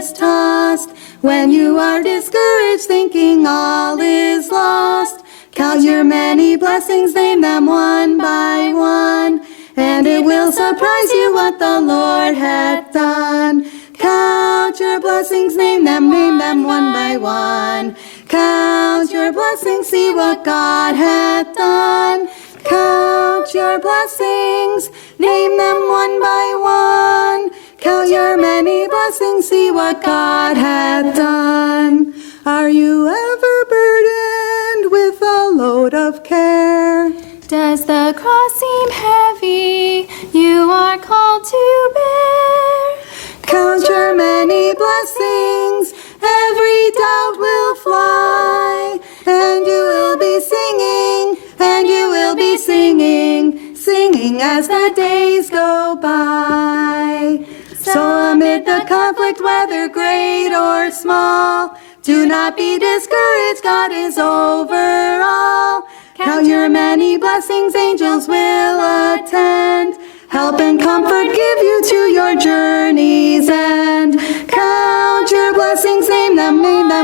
is tossed. When you are discouraged, thinking all is lost, count your many blessings, name them one by one, and it will surprise you what the Lord hath done. Count your blessings, name them one by one. Count your blessings, see what God hath done. Count your blessings, name them one by one. Count your many blessings, see what God hath done. Are you ever burdened with a load of care? Does the cross seem heavy you are called to bear? Count your many blessings, every doubt will fly, and you will be singing, and you will be singing, singing as the days go by. So amid the conflict, whether great or small, do not be discouraged, God is over all. Count your many blessings, angels will attend, help and comfort give you to your journey's end. Count your blessings, name them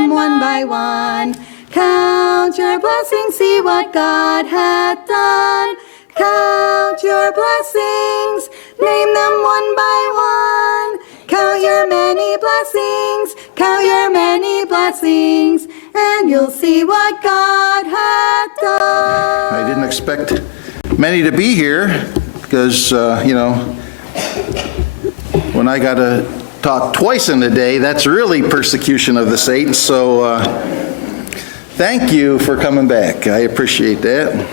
one by one. Count your blessings, see what God hath done. Count your blessings, name them one by one. Count your many blessings, count your many blessings, and you'll see what God hath done. I didn't expect many to be here because, when I got to talk twice in a day, that's really persecution of the saints. So thank you for coming back. I appreciate that.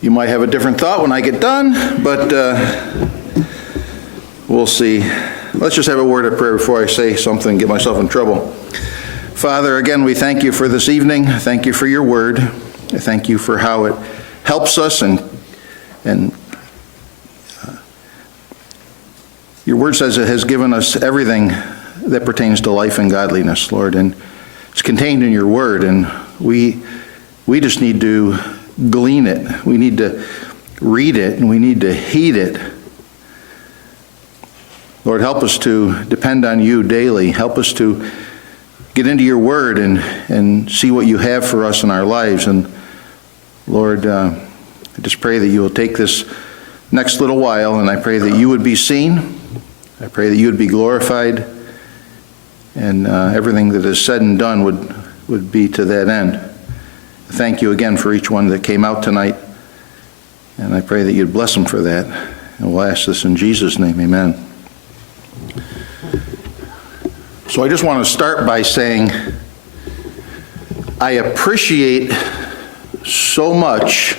You might have a different thought when I get done, but we'll see. Let's just have a word of prayer before I say something and get myself in trouble. Father, again, we thank you for this evening. Thank you for your word. I thank you for how it helps us, and your word says it has given us everything that pertains to life and godliness, Lord, and it's contained in your word, and we just need to glean it. We need to read it, and we need to heed it. Lord, help us to depend on you daily. Help us to get into your word and see what you have for us in our lives. And Lord, I just pray that you will take this next little while, and I pray that you would be seen. I pray that you would be glorified, and everything that is said and done would be to that end. Thank you again for each one that came out tonight, and I pray that you'd bless them for that. And we'll ask this in Jesus' name, amen. So I just want to start by saying I appreciate so much,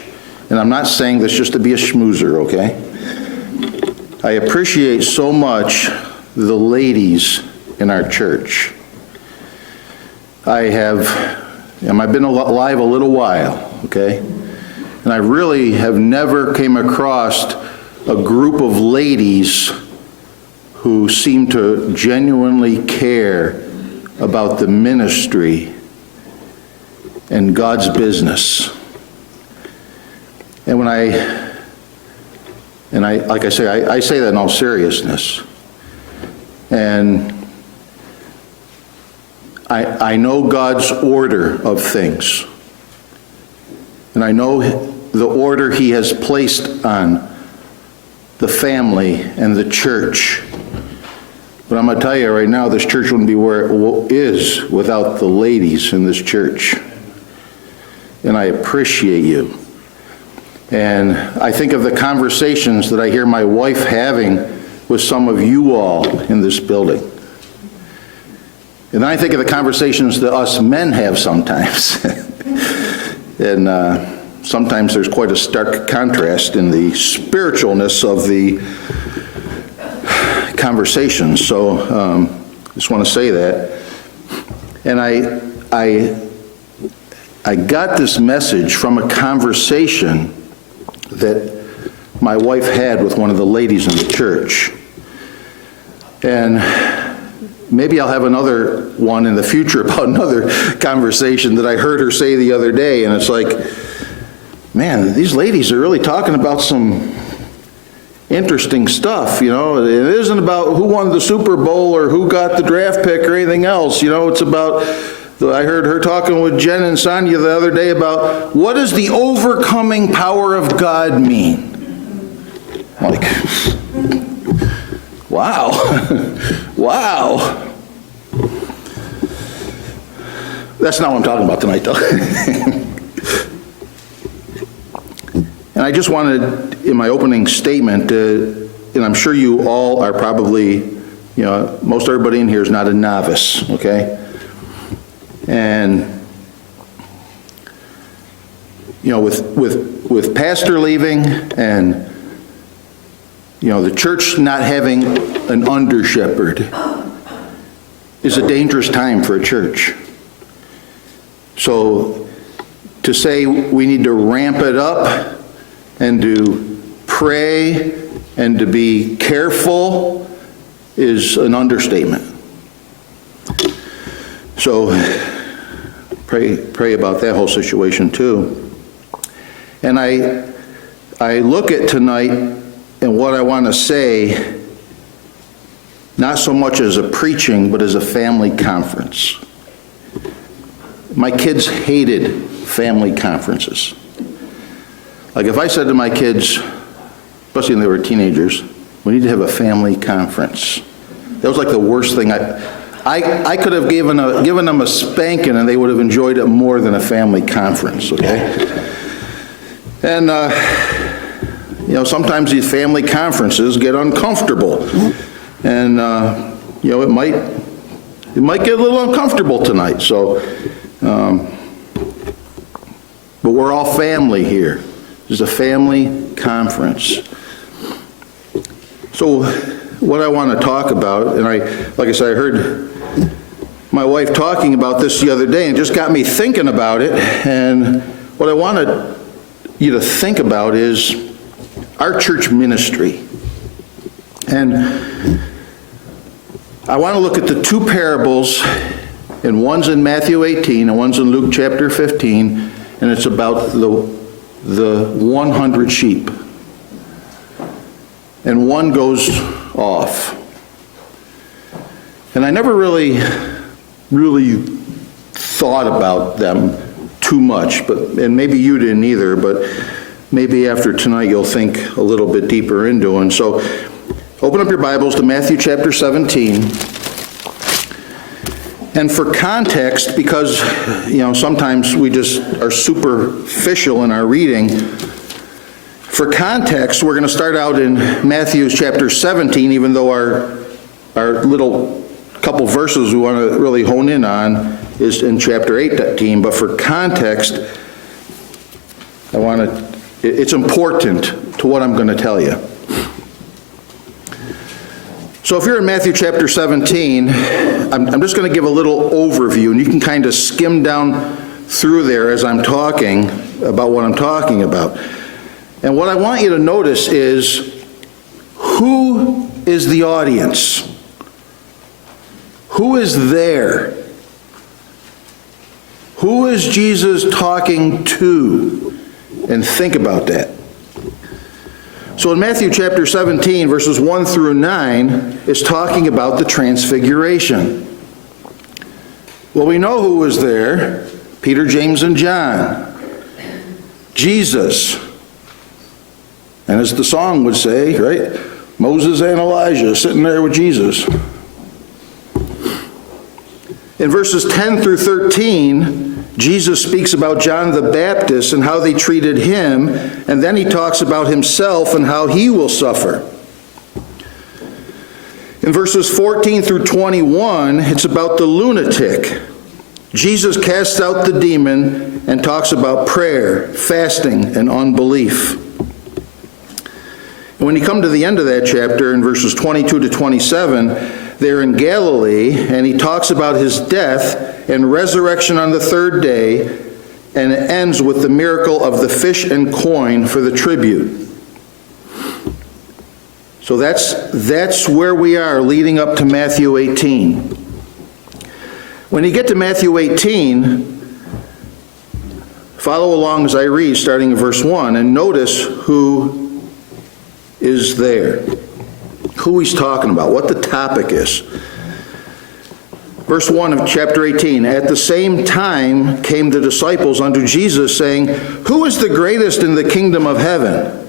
and I'm not saying this just to be a schmoozer, okay? I appreciate so much the ladies in our church. I've been alive a little while, okay? And I really have never came across a group of ladies who seem to genuinely care about the ministry and God's business. And like I say, I say that in all seriousness. And I know God's order of things. And I know the order he has placed on the family and the church. But I'm going to tell you right now, this church wouldn't be where it is without the ladies in this church. And I appreciate you. And I think of the conversations that I hear my wife having with some of you all in this building. And then I think of the conversations that us men have sometimes. And sometimes there's quite a stark contrast in the spiritualness of the conversations. So just want to say that. And I got this message from a conversation that my wife had with one of the ladies in the church. And maybe I'll have another one in the future about another conversation that I heard her say the other day. And it's like, man, these ladies are really talking about some interesting stuff, you know. It isn't about who won the Super Bowl or who got the draft pick or anything else, you know. It's about, I heard her talking with Jen and Sonia the other day about what does the overcoming power of God mean? Like, wow, wow. That's not what I'm talking about tonight, though. And I just wanted, in my opening statement, and I'm sure you all are probably, you know, most everybody in here is not a novice, okay? And, you know, with pastor leaving and, you know, the church not having an under-shepherd is a dangerous time for a church. So to say we need to ramp it up and to pray and to be careful is an understatement. So pray about that whole situation too. And I look at tonight and what I want to say, not so much as a preaching, but as a family conference. My kids hated family conferences. Like if I said to my kids, especially when they were teenagers, we need to have a family conference. That was like the worst thing. I could have given them a spanking and they would have enjoyed it more than a family conference, okay? And, you know, sometimes these family conferences get uncomfortable. And, you know, it might get a little uncomfortable tonight, so, but we're all family here. This is a family conference. So what I want to talk about, and like I said, I heard my wife talking about this the other day, and it just got me thinking about it, and what I wanted you to think about is our church ministry. And I want to look at the two parables, and one's in Matthew 18 and one's in Luke chapter 15, and it's about the 100 sheep. And one goes off. And I never really thought about them too much, and maybe you didn't either, but maybe after tonight you'll think a little bit deeper into it. And so open up your Bibles to Matthew chapter 17. And for context, because, you know, sometimes we just are superficial in our reading, for context, we're going to start out in Matthew chapter 17, even though our little couple verses we want to really hone in on is in chapter 18. But for context, it's important to what I'm going to tell you. So if you're in Matthew chapter 17, I'm just going to give a little overview, and you can kind of skim down through there as I'm talking about what I'm talking about. And what I want you to notice is, who is the audience? Who is there? Who is Jesus talking to? And think about that. So in Matthew chapter 17, verses 1 through 9, it's talking about the transfiguration. Well, we know who was there. Peter, James, and John. Jesus. And as the song would say, right? Moses and Elijah sitting there with Jesus. In verses 10 through 13, Jesus speaks about John the Baptist and how they treated him, and then he talks about himself and how he will suffer. In verses 14 through 21, it's about the lunatic. Jesus casts out the demon and talks about prayer, fasting, and unbelief. And when you come to the end of that chapter, in verses 22 to 27, they're in Galilee, and he talks about his death and resurrection on the third day, and it ends with the miracle of the fish and coin for the tribute. So that's where we are leading up to Matthew 18. When you get to Matthew 18, follow along as I read, starting in verse 1, and notice who is there. Who he's talking about, what the topic is. Verse 1 of chapter 18, at the same time came the disciples unto Jesus, saying, Who is the greatest in the kingdom of heaven?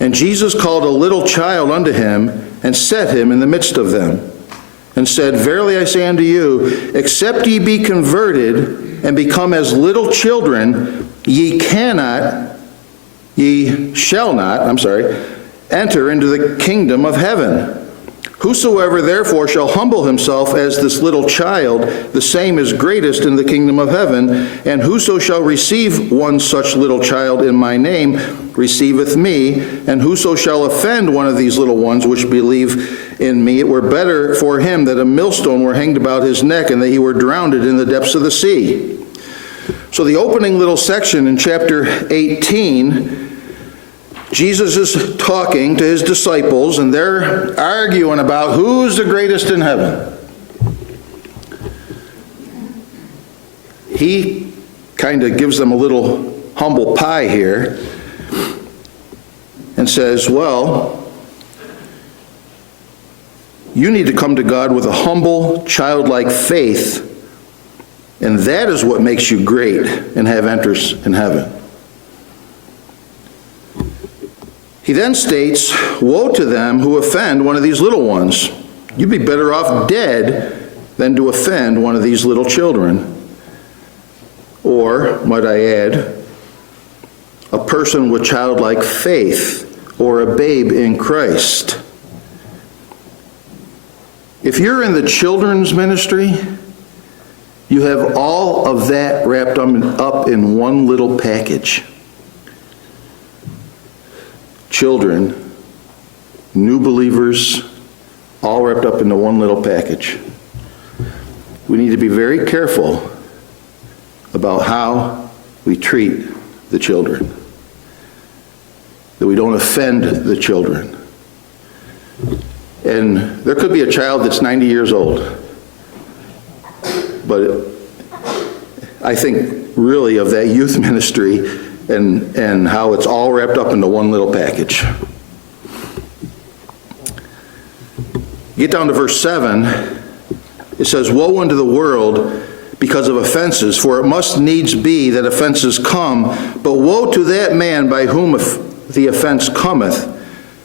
And Jesus called a little child unto him, and set him in the midst of them, and said, Verily I say unto you, except ye be converted, and become as little children, ye shall not, enter into the kingdom of heaven. Whosoever therefore shall humble himself as this little child, the same is greatest in the kingdom of heaven. And whoso shall receive one such little child in my name, receiveth me. And whoso shall offend one of these little ones which believe in me, it were better for him that a millstone were hanged about his neck, and that he were drowned in the depths of the sea. So the opening little section in chapter 18, Jesus is talking to his disciples, and they're arguing about who's the greatest in heaven. He kind of gives them a little humble pie here and says, well, you need to come to God with a humble, childlike faith, and that is what makes you great and have entrance in heaven. He then states, woe to them who offend one of these little ones. You'd be better off dead than to offend one of these little children. Or, might I add, a person with childlike faith, or a babe in Christ. If you're in the children's ministry, you have all of that wrapped up in one little package. Children, new believers, all wrapped up into one little package. We need to be very careful about how we treat the children, that we don't offend the children. And there could be a child that's 90 years old, but I think really of that youth ministry and how it's all wrapped up into one little package. Get down to verse 7. It says, Woe unto the world because of offenses, for it must needs be that offenses come, but woe to that man by whom the offense cometh.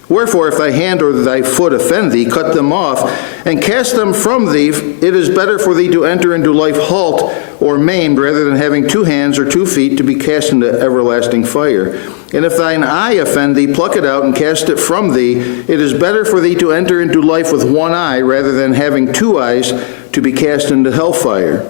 Wherefore, if thy hand or thy foot offend thee, cut them off, and cast them from thee. It is better for thee to enter into life halt or maimed, rather than having 2 hands or 2 feet to be cast into everlasting fire. And if thine eye offend thee, pluck it out and cast it from thee. It is better for thee to enter into life with 1 eye, rather than having 2 eyes to be cast into hellfire.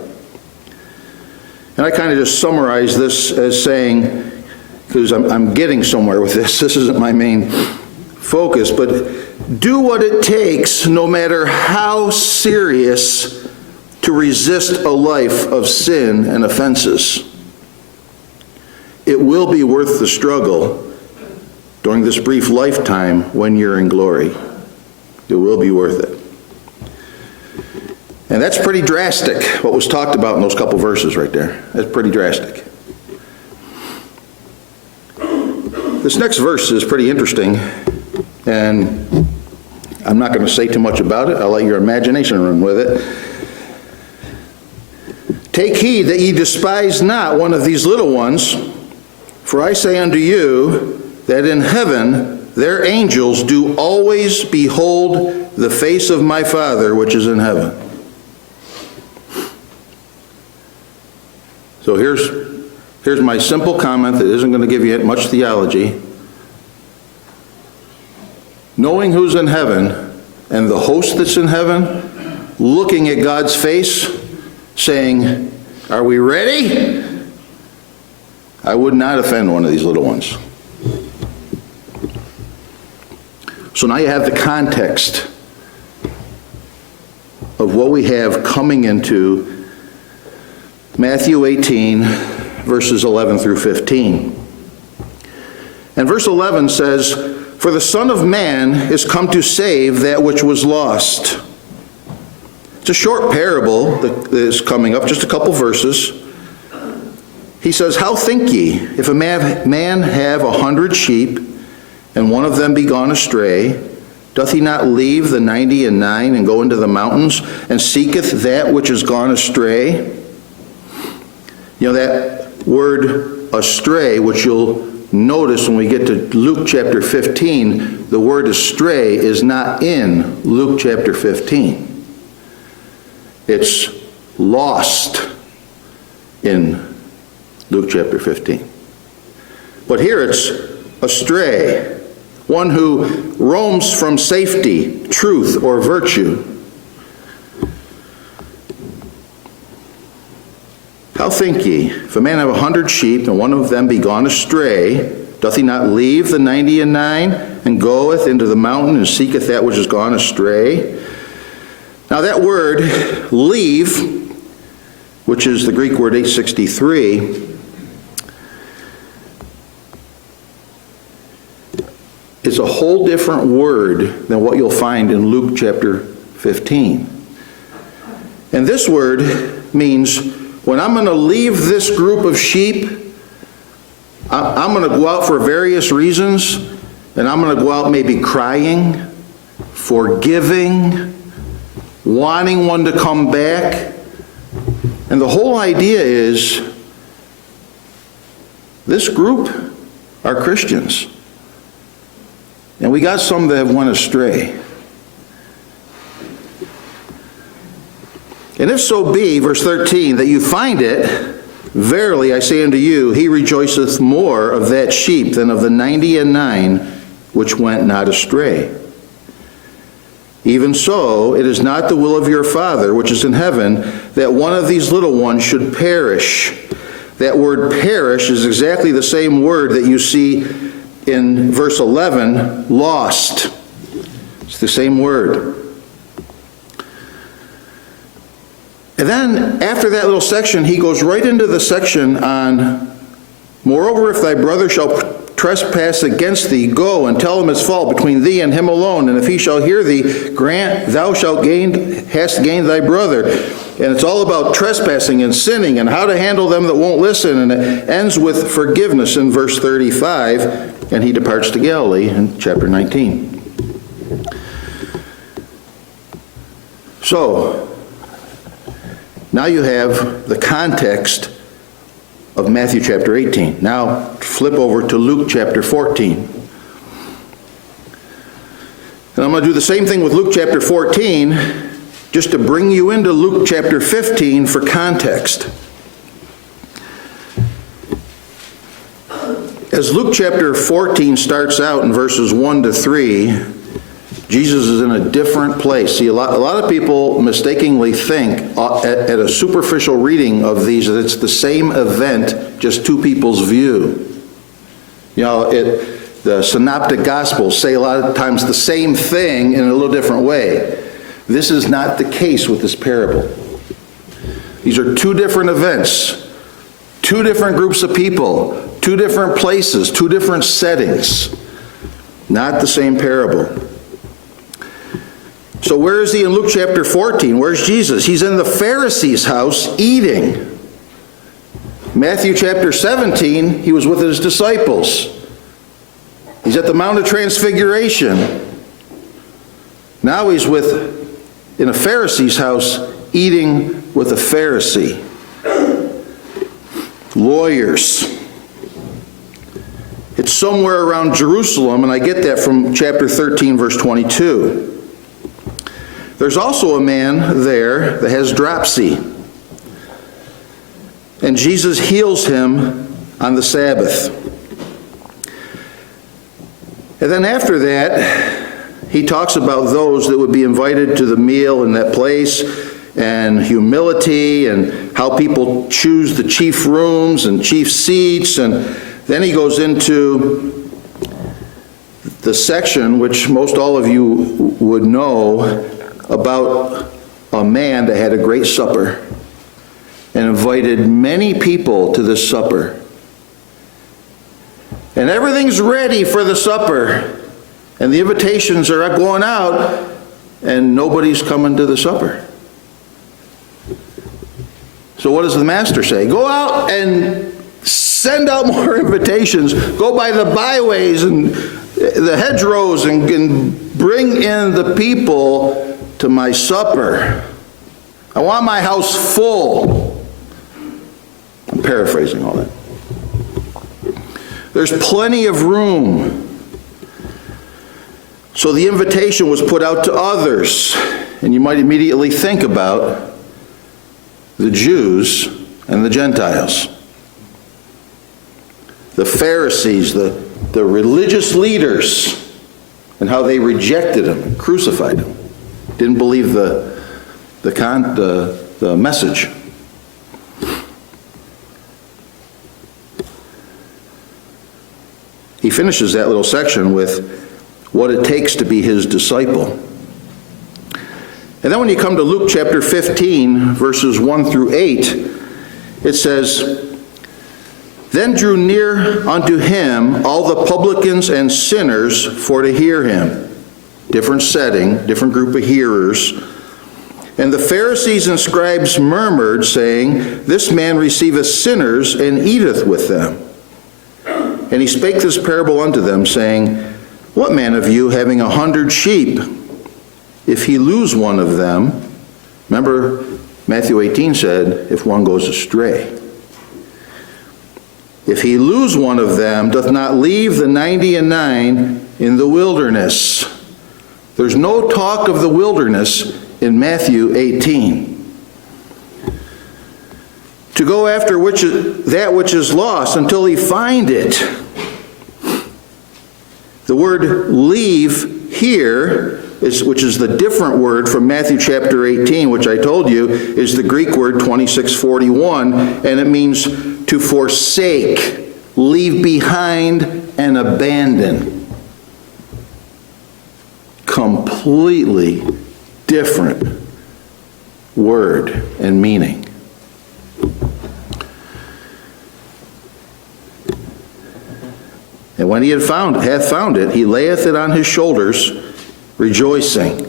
And I kind of just summarize this as saying, because I'm getting somewhere with this isn't my main focus, but do what it takes, no matter how serious, to resist a life of sin and offenses. It will be worth the struggle during this brief lifetime when you're in glory. It will be worth it. And that's pretty drastic, what was talked about in those couple verses right there. That's pretty drastic. This next verse is pretty interesting, and I'm not going to say too much about it. I'll let your imagination run with it. Take heed that ye despise not one of these little ones, for I say unto you that in heaven their angels do always behold the face of my Father which is in heaven. So here's my simple comment that isn't going to give you much theology. Knowing who's in heaven and the host that's in heaven, looking at God's face, saying, are we ready? I would not offend one of these little ones. So now you have the context of what we have coming into Matthew 18, verses 11 through 15. And verse 11 says, for the Son of Man is come to save that which was lost. It's a short parable that is coming up, just a couple verses. He says, how think ye, if a man have 100 sheep, and one of them be gone astray, doth he not leave the 99 and go into the mountains, and seeketh that which is gone astray? You know, that word astray, which you'll notice when we get to Luke chapter 15, the word astray is not in Luke chapter 15. It's lost in Luke chapter 15. But here it's astray, one who roams from safety, truth, or virtue. How think ye, if a man have 100 sheep, and one of them be gone astray, doth he not leave the 99, and goeth into the mountain, and seeketh that which is gone astray? Now that word, leave, which is the Greek word 863, is a whole different word than what you'll find in Luke chapter 15. And this word means, when I'm going to leave this group of sheep, I'm going to go out for various reasons, and I'm going to go out maybe crying, forgiving, wanting one to come back. And the whole idea is, this group are Christians. And we got some that have went astray. And if so be, verse 13, that you find it, verily I say unto you, he rejoiceth more of that sheep than of the 99 which went not astray. Even so, it is not the will of your Father which is in heaven that one of these little ones should perish. That word perish is exactly the same word that you see in verse 11, lost. It's the same word. And then, after that little section, he goes right into the section on, moreover, if thy brother shall trespass against thee, go and tell him his fault between thee and him alone. And if he shall hear thee, grant thou hast gained thy brother. And it's all about trespassing and sinning and how to handle them that won't listen. And it ends with forgiveness in verse 35. And he departs to Galilee in chapter 19. So, now you have the context of Matthew chapter 18. Now, flip over to Luke chapter 14. And I'm going to do the same thing with Luke chapter 14, just to bring you into Luke chapter 15 for context. As Luke chapter 14 starts out in verses 1 to 3, Jesus is in a different place. See, a lot of people mistakenly think at a superficial reading of these that it's the same event, just two people's view. You know, the synoptic gospels say a lot of times the same thing in a little different way. This is not the case with this parable. These are two different events, two different groups of people, two different places, two different settings. Not the same parable. So where is he in Luke chapter 14? Where's Jesus? He's in the Pharisee's house eating. Matthew chapter 17, he was with his disciples. He's at the Mount of Transfiguration. Now he's in a Pharisee's house eating with a Pharisee. Lawyers. It's somewhere around Jerusalem, and I get that from chapter 13, verse 22. There's also a man there that has dropsy. And Jesus heals him on the Sabbath. And then after that, he talks about those that would be invited to the meal in that place, and humility, and how people choose the chief rooms and chief seats. And then he goes into the section, which most all of you would know, about a man that had a great supper and invited many people to this supper. And everything's ready for the supper, and the invitations are going out, and nobody's coming to the supper. So what does the master say? Go out and send out more invitations. Go by the byways and the hedgerows and bring in the people to my supper. I want my house full. I'm paraphrasing all that. There's plenty of room. So the invitation was put out to others, and you might immediately think about the Jews and the Gentiles. The Pharisees, the religious leaders, and how they rejected him, crucified him, didn't believe the message. He finishes that little section with what it takes to be his disciple. And then when you come to Luke chapter 15, verses 1 through 8, it says, "Then drew near unto him all the publicans and sinners for to hear him." Different setting, different group of hearers. "And the Pharisees and scribes murmured, saying, This man receiveth sinners and eateth with them. And he spake this parable unto them, saying, What man of you, having 100 sheep, if he lose one of them," remember Matthew 18 said, if one goes astray, "if he lose one of them, doth not leave the 99 in the wilderness." There's no talk of the wilderness in Matthew 18. "To go after that which is lost until he find it." The word "leave" here, which is the different word from Matthew chapter 18, which I told you is the Greek word 2641, and it means to forsake, leave behind, and abandon. Completely different word and meaning. And when he hath found it, he layeth it on his shoulders, rejoicing.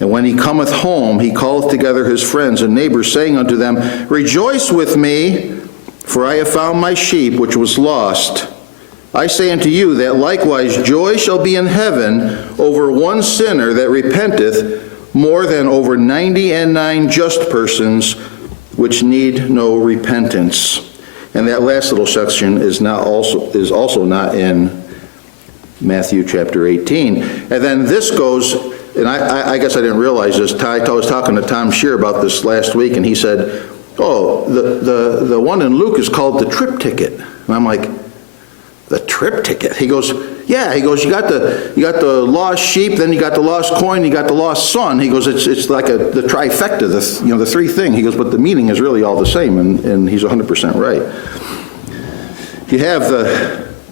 And when he cometh home, he calleth together his friends and neighbors, saying unto them, Rejoice with me, for I have found my sheep which was lost. I say unto you that likewise joy shall be in heaven over one sinner that repenteth, more than over 99 just persons which need no repentance. And that last little section is also not in Matthew chapter 18. And then this goes, and I guess I didn't realize this. I was talking to Tom Shear about this last week, and he said, "Oh, the one in Luke is called the triptych." And I'm like, "The triptych?" He goes, "Yeah." He goes, "You got the lost sheep, then you got the lost coin, you got the lost son." He goes, "It's like the trifecta, the three thing." He goes, "But the meaning is really all the same," and he's 100% right. You have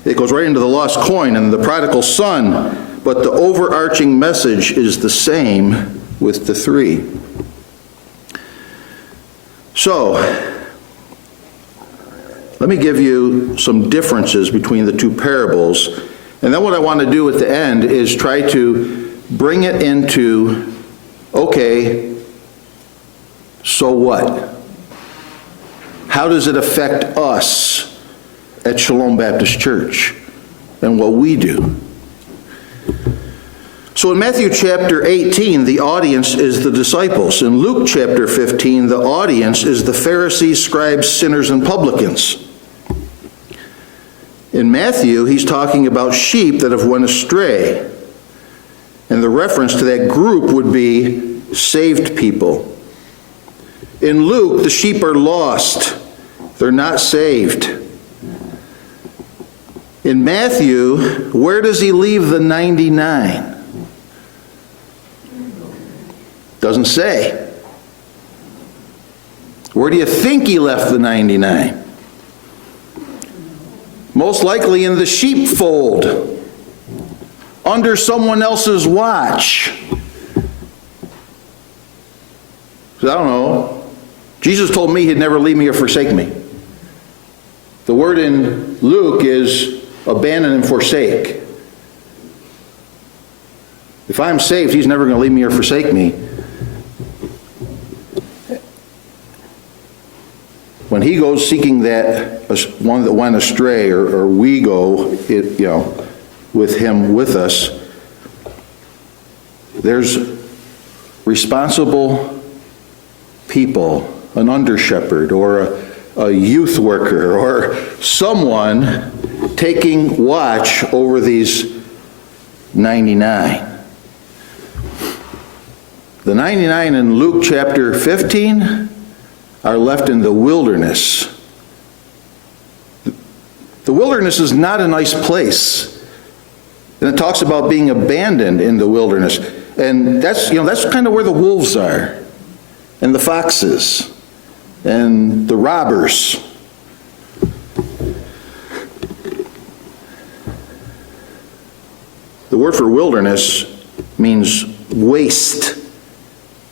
it goes right into the lost coin and the prodigal son, but the overarching message is the same with the three. So, let me give you some differences between the two parables. And then what I want to do at the end is try to bring it into, okay, so what? How does it affect us at Shalom Baptist Church and what we do? So in Matthew chapter 18, the audience is the disciples. In Luke chapter 15, the audience is the Pharisees, scribes, sinners, and publicans. In Matthew, he's talking about sheep that have went astray. And the reference to that group would be saved people. In Luke, the sheep are lost. They're not saved. In Matthew, where does he leave the 99? Doesn't say. Where do you think he left the 99? Most likely in the sheepfold, under someone else's watch. I don't know. Jesus told me he'd never leave me or forsake me. The word in Luke is abandon and forsake. If I'm saved, he's never going to leave me or forsake me. When he goes seeking that one that went astray, or we go, with him with us, there's responsible people, an under-shepherd or a youth worker or someone taking watch over these 99. The 99 in Luke chapter 15 are left in the wilderness. The wilderness is not a nice place. And it talks about being abandoned in the wilderness. And that's kind of where the wolves are, and the foxes, and the robbers. The word for wilderness means waste,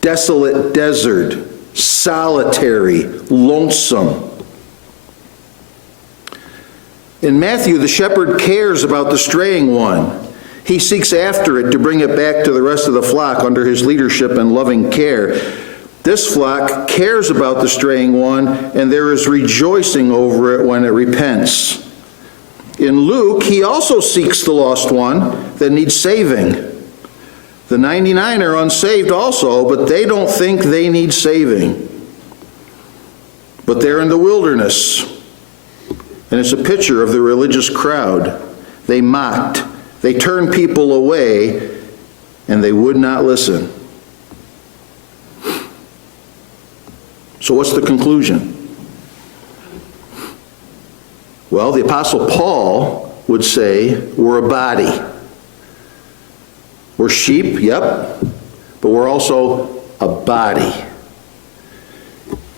desolate desert, solitary, lonesome. In Matthew, the shepherd cares about the straying one. He seeks after it to bring it back to the rest of the flock under his leadership and loving care. This flock cares about the straying one, and there is rejoicing over it when it repents. In Luke, he also seeks the lost one that needs saving. The 99 are unsaved also, but they don't think they need saving. But they're in the wilderness, and it's a picture of the religious crowd. They mocked, they turned people away, and they would not listen. So what's the conclusion? Well, the Apostle Paul would say we're a body. We're sheep, yep, but we're also a body.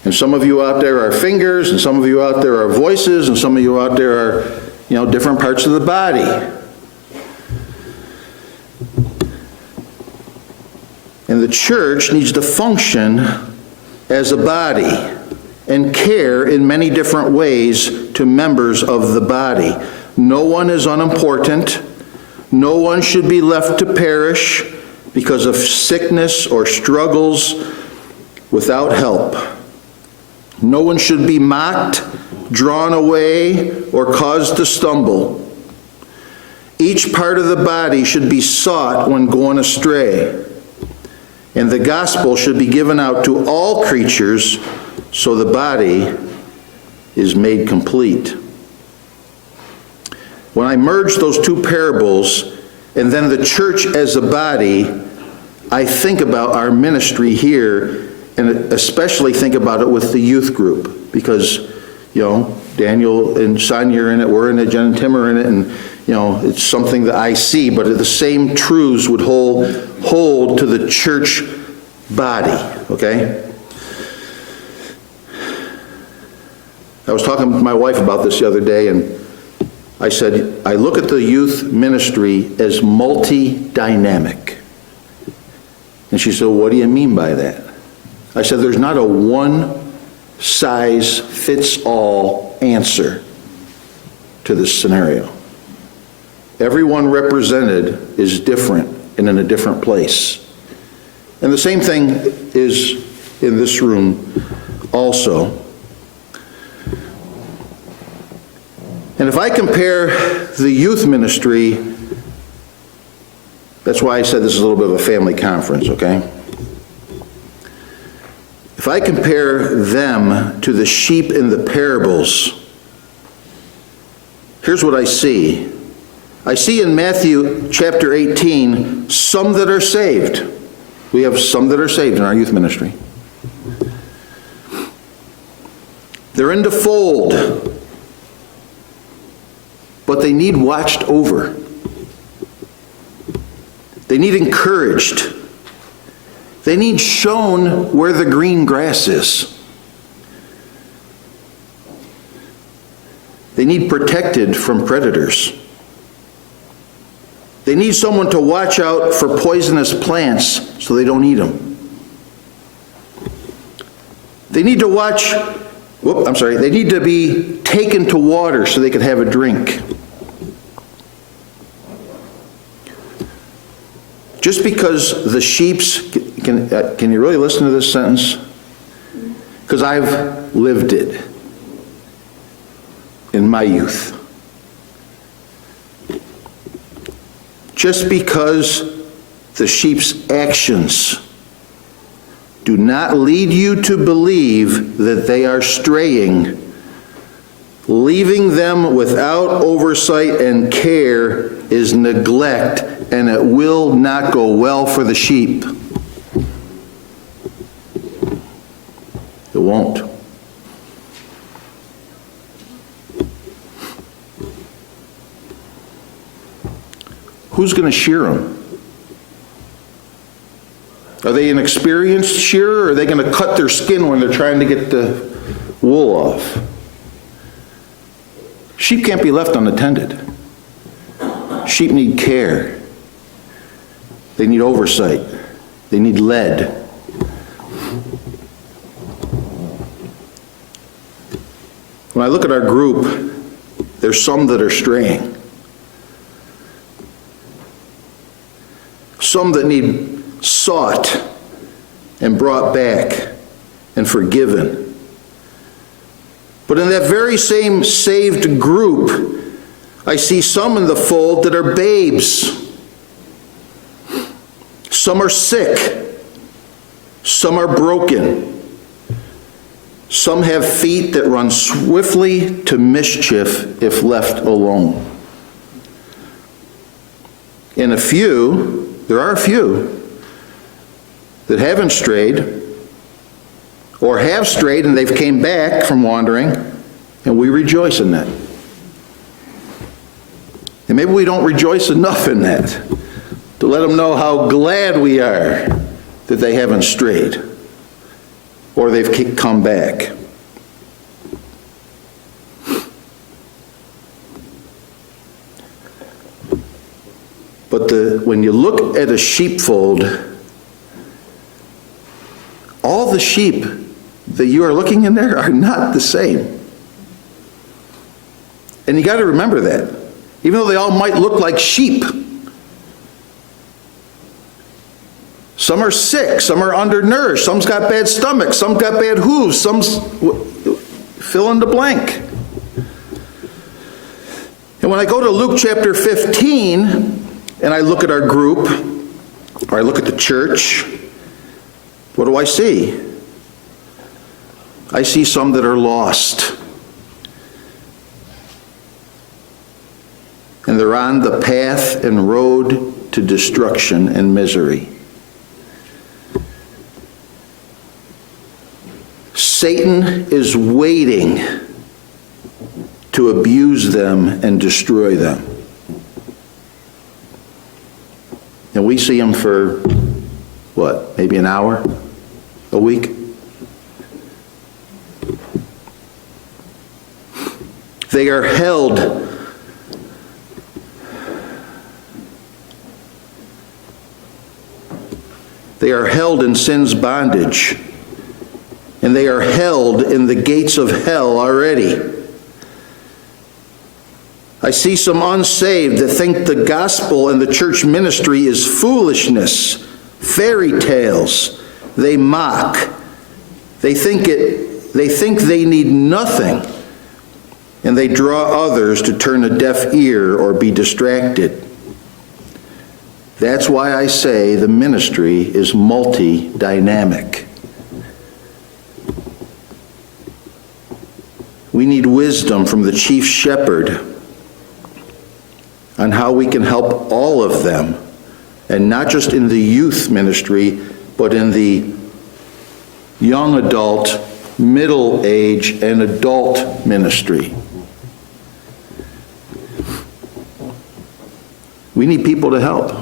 And some of you out there are fingers, and some of you out there are voices, and some of you out there are, different parts of the body. And the church needs to function as a body and care in many different ways to members of the body. No one is unimportant. No one should be left to perish because of sickness or struggles without help. No one should be mocked, drawn away, or caused to stumble. Each part of the body should be sought when going astray. And the gospel should be given out to all creatures so the body is made complete. When I merge those two parables and then the church as a body, I think about our ministry here, and especially think about it with the youth group, because, Daniel and Sonia are in it, we're in it, Jen and Tim are in it, and, it's something that I see, but the same truths would hold to the church body, okay? I was talking with my wife about this the other day, and I said, I look at the youth ministry as multi-dynamic. And she said, what do you mean by that? I said, there's not a one-size-fits-all answer to this scenario. Everyone represented is different and in a different place. And the same thing is in this room also. And if I compare the youth ministry, that's why I said this is a little bit of a family conference, okay? If I compare them to the sheep in the parables, here's what I see. I see in Matthew chapter 18 some that are saved. We have some that are saved in our youth ministry. They're in the fold, but they need watched over. They need encouraged. They need shown where the green grass is. They need protected from predators. They need someone to watch out for poisonous plants so they don't eat them. They need to they need to be taken to water so they can have a drink. Just because the sheep's, can you really listen to this sentence? Because I've lived it in my youth. just because the sheep's actions do not lead you to believe that they are straying, leaving them without oversight and care is neglect, and it will not go well for the sheep. It won't. Who's going to shear them? Are they an experienced shearer, or are they going to cut their skin when they're trying to get the wool off? Sheep can't be left unattended. Sheep need care. They need oversight. They need lead. When I look at our group, there's some that are straying. Some that need sought and brought back and forgiven. But in that very same saved group, I see some in the fold that are babes. Some are sick. Some are broken. Some have feet that run swiftly to mischief if left alone. And there are a few that haven't strayed, or have strayed and they've came back from wandering, and we rejoice in that. And maybe we don't rejoice enough in that to let them know how glad we are that they haven't strayed or they've come back. But when you look at a sheepfold, all the sheep that you are looking in there are not the same. And you got to remember that. Even though they all might look like sheep. Some are sick, some are undernourished, some's got bad stomachs, some's got bad hooves, some's fill in the blank. And when I go to Luke chapter 15, and I look at our group, or I look at the church, what do I see? I see some that are lost. And they're on the path and road to destruction and misery. Satan is waiting to abuse them and destroy them. And we see them for, what, maybe an hour, a week? They are held in sin's bondage, and they are held in the gates of hell already. I see some unsaved that think the gospel and the church ministry is foolishness, fairy tales. They mock. They think they need nothing, and they draw others to turn a deaf ear or be distracted. That's why I say the ministry is multi-dynamic. We need wisdom from the chief shepherd on how we can help all of them, and not just in the youth ministry, but in the young adult, middle age, and adult ministry. We need people to help.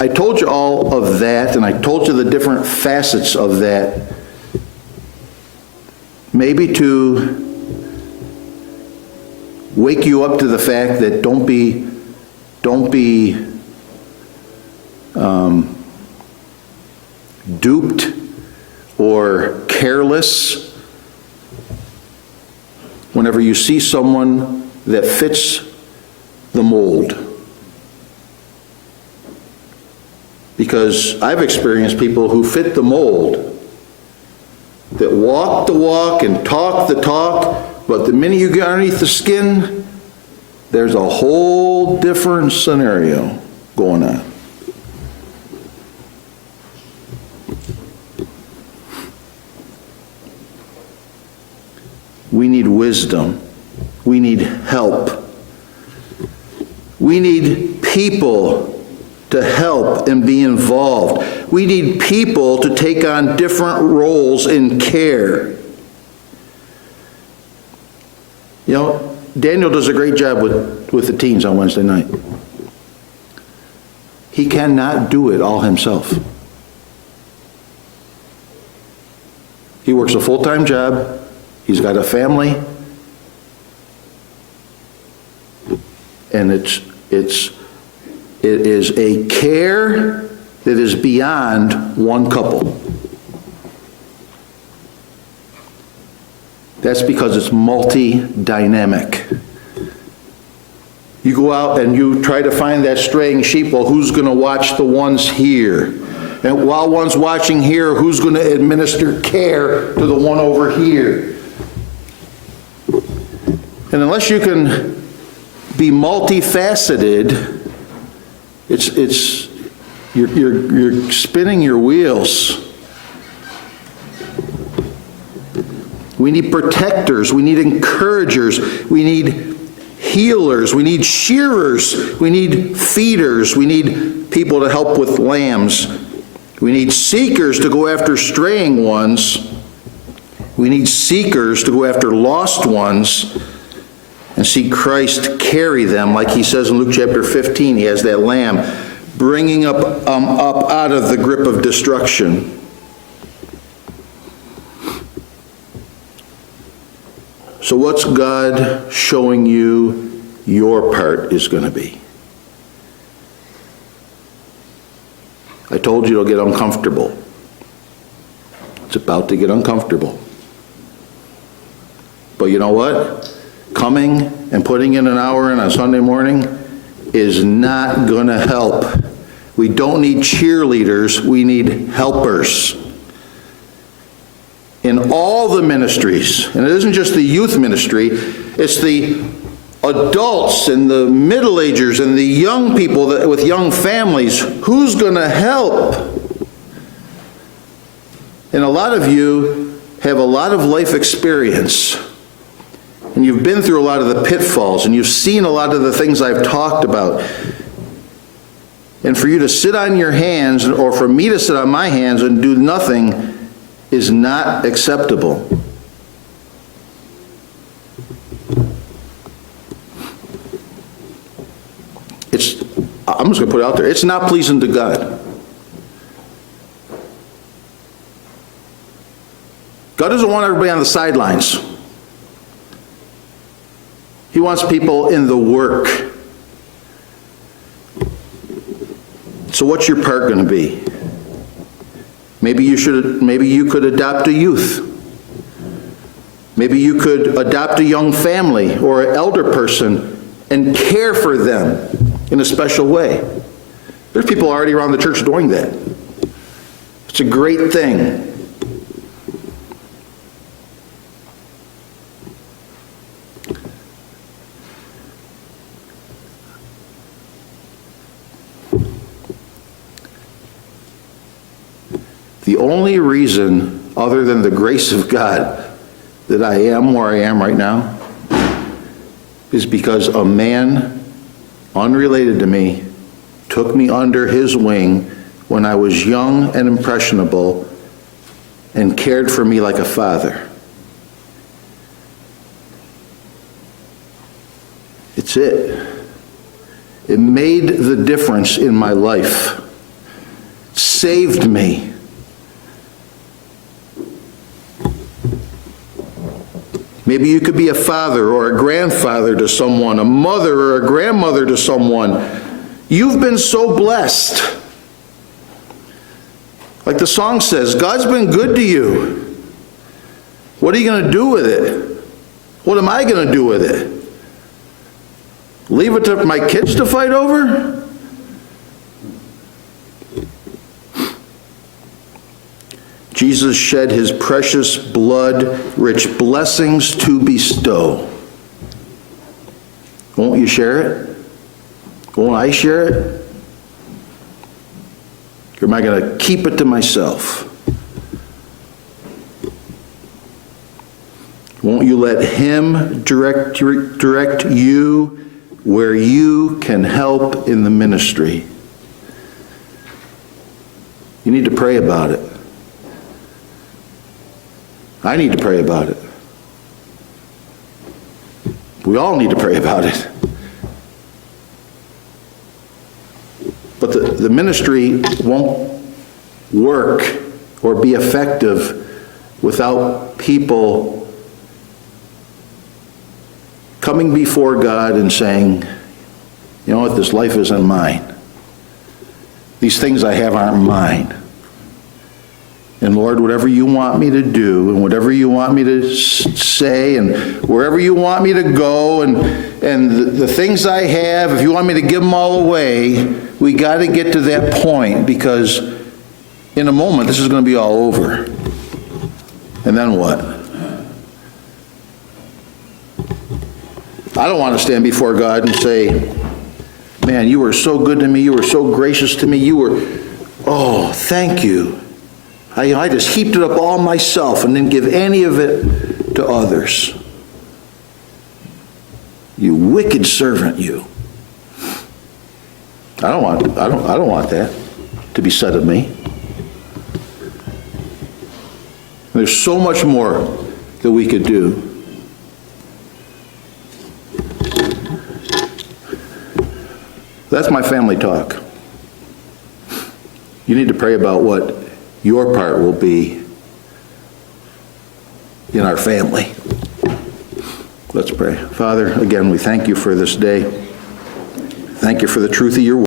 I told you all of that, and I told you the different facets of that, maybe to wake you up to the fact that don't be duped or careless whenever you see someone that fits the mold. Because I've experienced people who fit the mold, that walk the walk and talk the talk, but the minute you get underneath the skin, there's a whole different scenario going on. We need wisdom. We need help. We need people to help and be involved. We need people to take on different roles in care. You know, Daniel does a great job with the teens on Wednesday night. He cannot do it all himself. He works a full-time job. He's got a family. And it is a care that is beyond one couple. That's because it's multi-dynamic. You go out and you try to find that straying sheep. Well, who's going to watch the ones here? And while one's watching here, who's going to administer care to the one over here? And unless you can be multifaceted, you're spinning your wheels. We need protectors, we need encouragers, we need healers, we need shearers, we need feeders, we need people to help with lambs, we need seekers to go after straying ones, we need seekers to go after lost ones and see Christ carry them, like he says in Luke chapter 15. He has that lamb bringing up out of the grip of destruction. So what's God showing you your part is going to be? I told you it'll get uncomfortable. It's about to get uncomfortable. But you know what? Coming and putting in an hour in on Sunday morning is not going to help. We don't need cheerleaders, we need helpers. In all the ministries, and it isn't just the youth ministry, it's the adults and the middle-agers and the young people with young families. Who's going to help? And a lot of you have a lot of life experience. And you've been through a lot of the pitfalls, and you've seen a lot of the things I've talked about. And for you to sit on your hands, or for me to sit on my hands and do nothing, is not acceptable. I'm just going to put it out there, it's not pleasing to God. God doesn't want everybody on the sidelines. He wants people in the work. So what's your part going to be? Maybe you could adopt a youth. Maybe you could adopt a young family or an elder person and care for them in a special way. There's people already around the church doing that. It's a great thing. The only reason, other than the grace of God, that I am where I am right now is because a man unrelated to me took me under his wing when I was young and impressionable and cared for me like a father. It's it. It made the difference in my life. Saved me. Maybe you could be a father or a grandfather to someone, a mother or a grandmother to someone. You've been so blessed. Like the song says, God's been good to you. What are you going to do with it? What am I going to do with it? Leave it to my kids to fight over? Jesus shed his precious blood, rich blessings to bestow. Won't you share it? Won't I share it? Or am I going to keep it to myself? Won't you let Him direct you where you can help in the ministry? You need to pray about it. I need to pray about it. We all need to pray about it. But the ministry won't work or be effective without people coming before God and saying, you know what, this life isn't mine. These things I have aren't mine. And Lord, whatever you want me to do and whatever you want me to say and wherever you want me to go and the things I have, if you want me to give them all away, we got to get to that point, because in a moment this is going to be all over. And then what? I don't want to stand before God and say, man, you were so good to me, you were so gracious to me, oh, thank you. I just heaped it up all myself and didn't give any of it to others. You wicked servant, you. I don't want that to be said of me. There's so much more that we could do. That's my family talk. You need to pray about what your part will be in our family. Let's pray. Father, again, we thank you for this day. Thank you for the truth of your word.